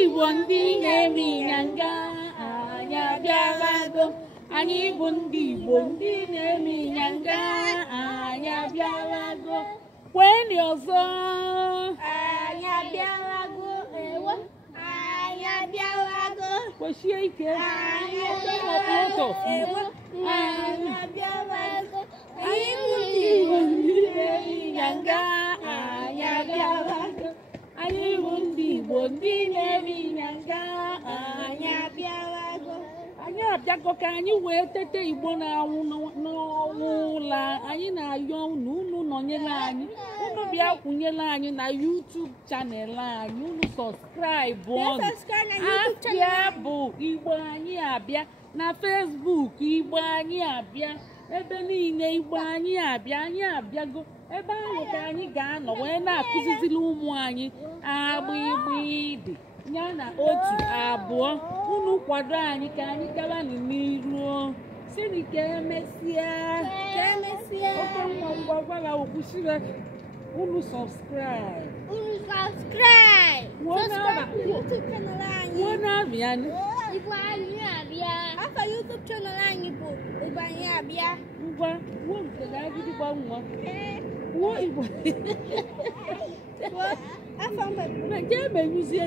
Igbo ndị na-eme ịnyanga anyị abịalago. Anyị bụ ndị Igbo ndị na-eme ịnyanga anyị abịalago. Kweni ọzọ anyị abịalago. Ewo anyị abịalago. kwesie ike Anyị abịalago. Ewo anyị abịalago. Anyị bụ ndị Igbo ndị na-eme ịnyanga anyị abịalago. anyị bụ ndị Igbo ndị na-eme ịnyanga anyị abịalago. anyị abịago ka anyị wee tete Igbo na-anwụ n'ọnwụ ụla. Anyị na-ayọ unu nọnyere anyị, unu bịa kwụnyere anyị na YouTube chanel anyị, unu sọskraịbụ ọnụ. Abịa bụ Igbo anyị abịa na Facebook, Igbo anyị abịa ebe niile, Igbo anyị abịa. Anyị abịago ebe ahụ ka anyị ga-anọ wee na-akụzizili ụmụ anyị agbịgbị ya na otu abụọ. Unu kwado anyị ka anyị gaba n'iru. Sini ka emesịa oke ngwa gwara okwusire unu sọbskraịb. YouTube channel anyị. Wuo na-abịa Igbo anyị abịa. Afọ YouTube channel anyị bụ Igbo anyị abịa. ngwa wuo nke ga-agịdị gbanwa wuo Igbo Afọ mgbe na nke emenyuzie